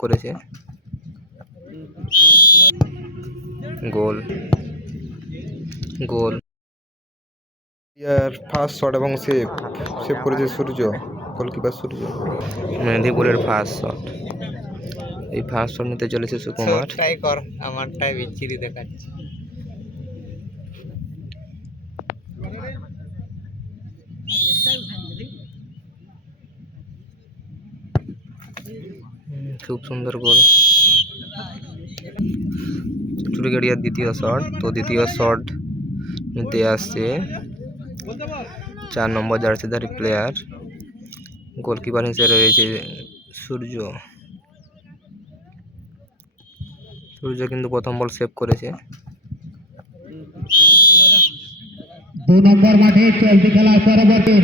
করেছে, গোল গোল। Year first shot এবং save করেছে সূর্য, গোলকিপার সূর্য। মেদিনীপুরের ফার্স্ট শট, এই ফার্স্ট শট নিতে চলেছে সুকুমার। ট্রাই কর, আমারটাই বিচ্ছিরি দেখাচ্ছে। খুব সুন্দর গোল। চুরুগেড়িয়ার দ্বিতীয় শট, তো দ্বিতীয় শট নিতে আসছে 4 নম্বর জার্সিধারী প্লেয়ার, গোলকিপার হিসেবে রয়েছে সূর্য। সূর্য কিন্তু প্রথম বল সেভ করেছে। 2 নম্বর মাঠে চলতি খেলার পরবর্তী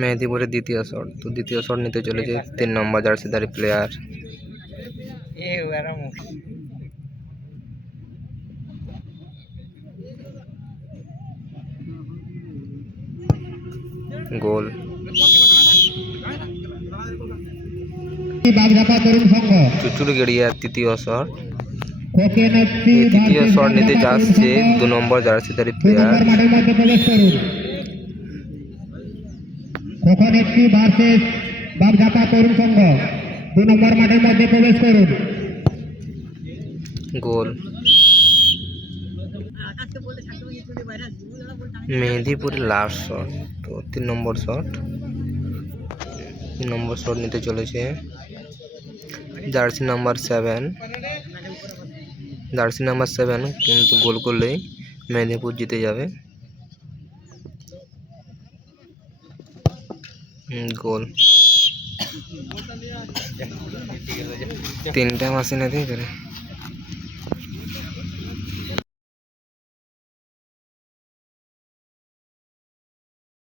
মেদিনীপুরের দ্বিতীয় শট, তো দ্বিতীয় শট নিতে চলেছে 3 নম্বর জার্সিধারী প্লেয়ার। গোল চুচুড়গেড়িয়ার তৃতীয় শট, এই তৃতীয় শট নিতে যাচ্ছে 2 নম্বর জার্সিধারী প্লেয়ার। মাঠের মধ্যে প্রবেশ করুন। কখন একটি ভার্সেস বাগধাপা তরুণ সংঘ 2 নম্বর মাঠের মধ্যে প্রবেশ করুন। গোল মেদিনীপুরের লাস্ট শট, তো 3 নম্বর শট। 3 নম্বর শট নিতে চলেছে জার্সি নাম্বার 7, জার্সি নাম্বার 7, কিন্তু গোল করলেই মেদিনীপুর জিতে যাবে। গোল 3টা মেশিনে দিয়ে করে।